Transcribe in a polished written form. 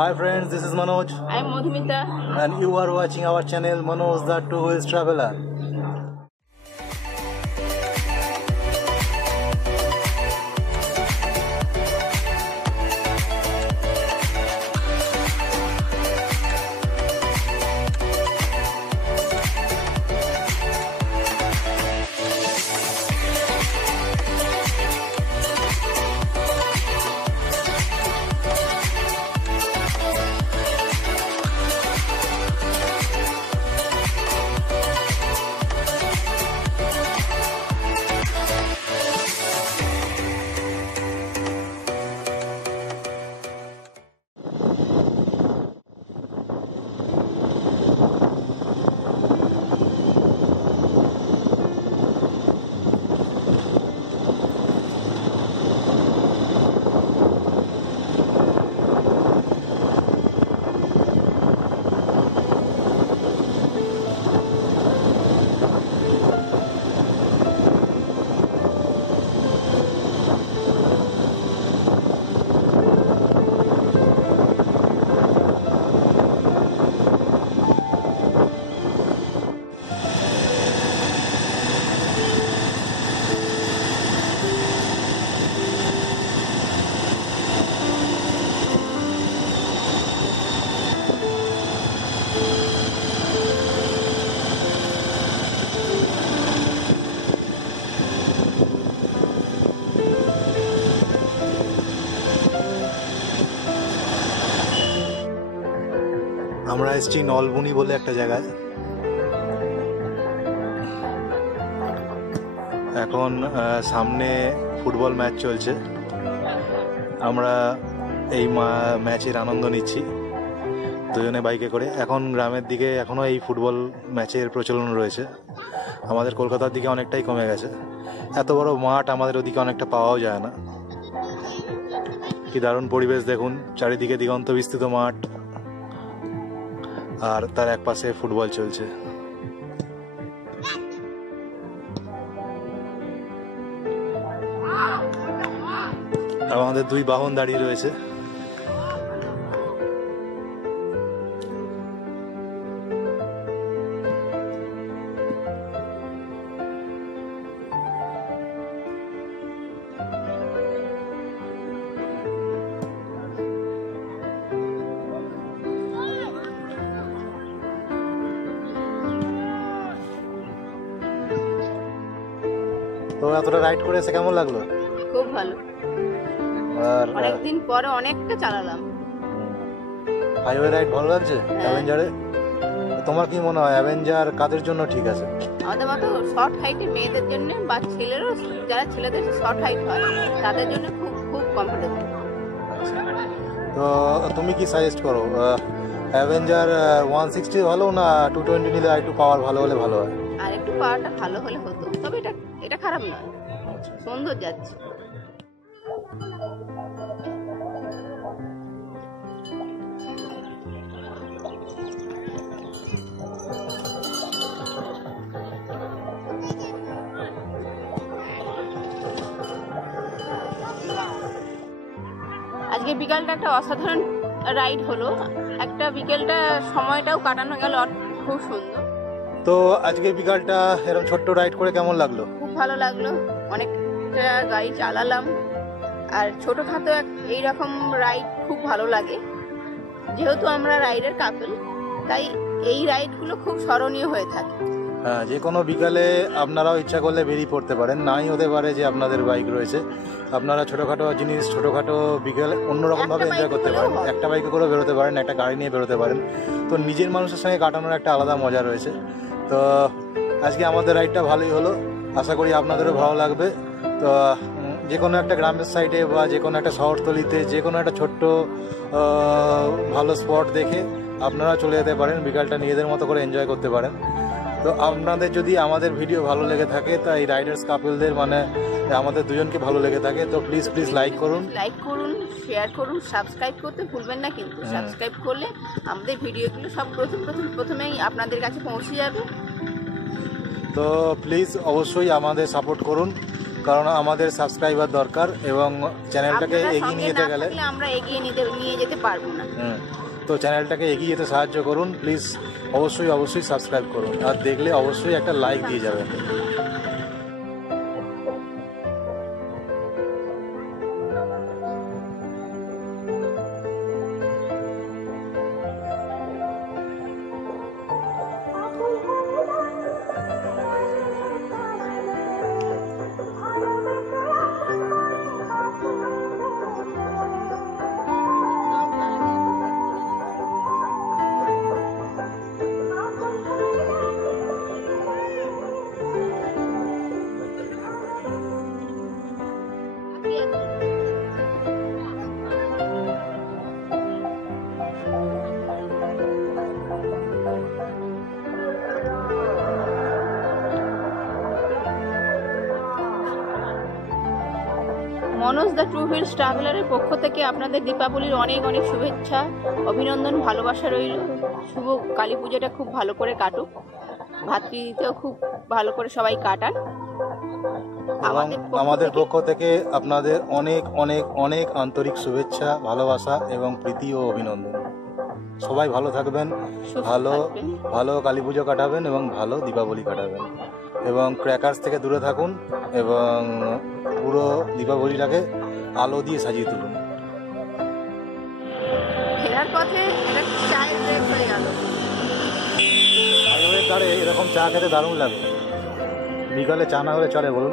Hi friends, this is Manoj. I'm Madhumita. And you are watching our channel Manoj the Two Wheels Traveler. আমরা এসেছি নলবনি বলে একটা জায়গায়। এখন সামনে ফুটবল ম্যাচ চলছে, আমরা এই ম্যাচের আনন্দ নিচ্ছি দুজনে বাইকে করে। এখন গ্রামের দিকে এখনও এই ফুটবল ম্যাচের প্রচলন রয়েছে, আমাদের কলকাতার দিকে অনেকটাই কমে গেছে। এত বড় মাঠ আমাদের ওদিকে অনেকটা পাওয়াও যায় না। কি দারুণ পরিবেশ দেখুন, চারিদিকে দিগন্ত বিস্তৃত মাঠ আর তার এক পাশে ফুটবল চলছে। আমাদের দুই বাহন দাঁড়িয়ে রয়েছে। তো এতটা রাইড করে এসে কেমন লাগলো? খুব ভালো। আর অনেকদিন পরে অনেকটা চালালাম। হাইওয়ে রাইড ভালো লাগছে অ্যাভেঞ্জারে? তোমার কি মনে হয় অ্যাভেঞ্জার কাদের জন্য ঠিক আছে? আমাদের মতো শর্ট হাইটে মেয়েদের জন্য বা ছেলেরও, যারা ছেলেদের শর্ট হাইট হয় তাদের জন্য খুব খুব কমফোর্টেবল। তো তুমি কি সাজেস্ট করো, অ্যাভেঞ্জার 160 ভালো না 220 নিলে একটু পাওয়ার ভালো হলে ভালো হয়? আর একটু পাওয়ারটা ভালো হলে হতো, তবে এটা খারাপ নয়, সুন্দর যাচ্ছে। আজকে বিকালটা একটা অসাধারণ রাইড হলো, একটা বিকেলটা সময়টাও কাটানো গেল খুব সুন্দর। তো আজকে বিকালটা এরকম ছোট্ট রাইড করে কেমন লাগলো? খুব ভালো লাগলো, অনেকটা গাড়ি চালালাম। আর ছোটোখাটো এইরকম রাইড খুব ভালো লাগে, যেহেতু আমরা রাইডের কাপল, তাই এই রাইডগুলো খুব স্মরণীয় হয়ে থাকে। হ্যাঁ, যে কোনো বিকালে আপনারাও ইচ্ছা করলে বেরিয়ে পড়তে পারেন। নাই হতে পারে যে আপনাদের বাইক রয়েছে, আপনারা ছোটোখাটো জিনিস ছোটোখাটো বিকালে অন্যরকমভাবে এনজয় করতে পারেন। একটা বাইকে করেও বেরোতে পারেন, একটা গাড়ি নিয়ে বেরোতে পারেন। তো নিজের মানুষের সঙ্গে কাটানোর একটা আলাদা মজা রয়েছে। তো আজকে আমাদের রাইডটা ভালোই হলো, আশা করি আপনাদেরও ভালো লাগবে। তো যে কোনো একটা গ্রামের সাইডে বা যে কোনো একটা শহরতলিতে যে কোনো একটা ছোট্ট ভালো স্পট দেখে আপনারা চলে যেতে পারেন, বিকালটা নিজেদের মতো করে এনজয় করতে পারেন। তো আপনাদের যদি আমাদের ভিডিও ভালো লেগে থাকে, তা এই রাইডার্স কাপলদের মানে আমাদের দুজনকে ভালো লেগে থাকে, তো প্লিজ লাইক করুন, শেয়ার করুন, সাবস্ক্রাইব করতে ভুলবেন না কিন্তু। সাবস্ক্রাইব করলে আমাদের ভিডিওগুলো সব প্রথমেই আপনাদের কাছে পৌঁছে যাবে। তো প্লিজ অবশ্যই আমাদের সাপোর্ট করুন। কারণ আমাদের সাবস্ক্রাইবার দরকার এবং চ্যানেলটাকে আপনারা এগিয়ে সঙ্গে নিয়ে না যেতে গেলে থাকলে আমরা নিয়ে যেতে পারবো না। তো চ্যানেলটাকে এগিয়ে যেতে সাহায্য করুন প্লিজ। অবশ্যই সাবস্ক্রাইব করুন, আর দেখলে অবশ্যই একটা লাইক দিয়ে যাবেন। মনোজ দ্য ট্রু হুইলস ট্রাভেলারের পক্ষ থেকে আপনাদের দীপাবলির অনেক অনেক শুভেচ্ছা, অভিনন্দন, ভালোবাসা রইল। শুভ কালী পুজোটা খুব ভালো করে কাটুক, ভাতৃদ্বিতীয়াও খুব ভালো করে সবাই কাটান। এবং আমাদের পক্ষ থেকে আপনাদের অনেক অনেক অনেক আন্তরিক শুভেচ্ছা, ভালোবাসা এবং প্রীতি ও অভিনন্দন। সবাই ভালো থাকবেন, ভালো কালী পুজো কাটাবেন এবং ভালো দীপাবলি কাটাবেন, এবং ক্র্যাকার্স থেকে দূরে থাকুন এবং পুরো দীপাবলিটাকে আলো দিয়ে সাজিয়ে তুলুন। ফেরার পথে একটা চায়ের ব্রেক হয়ে গেল। হাইওয়ের ধারে এরকম চা খেতে দারুণ লাগে। বিকালে চা না হলে চলে বলুন?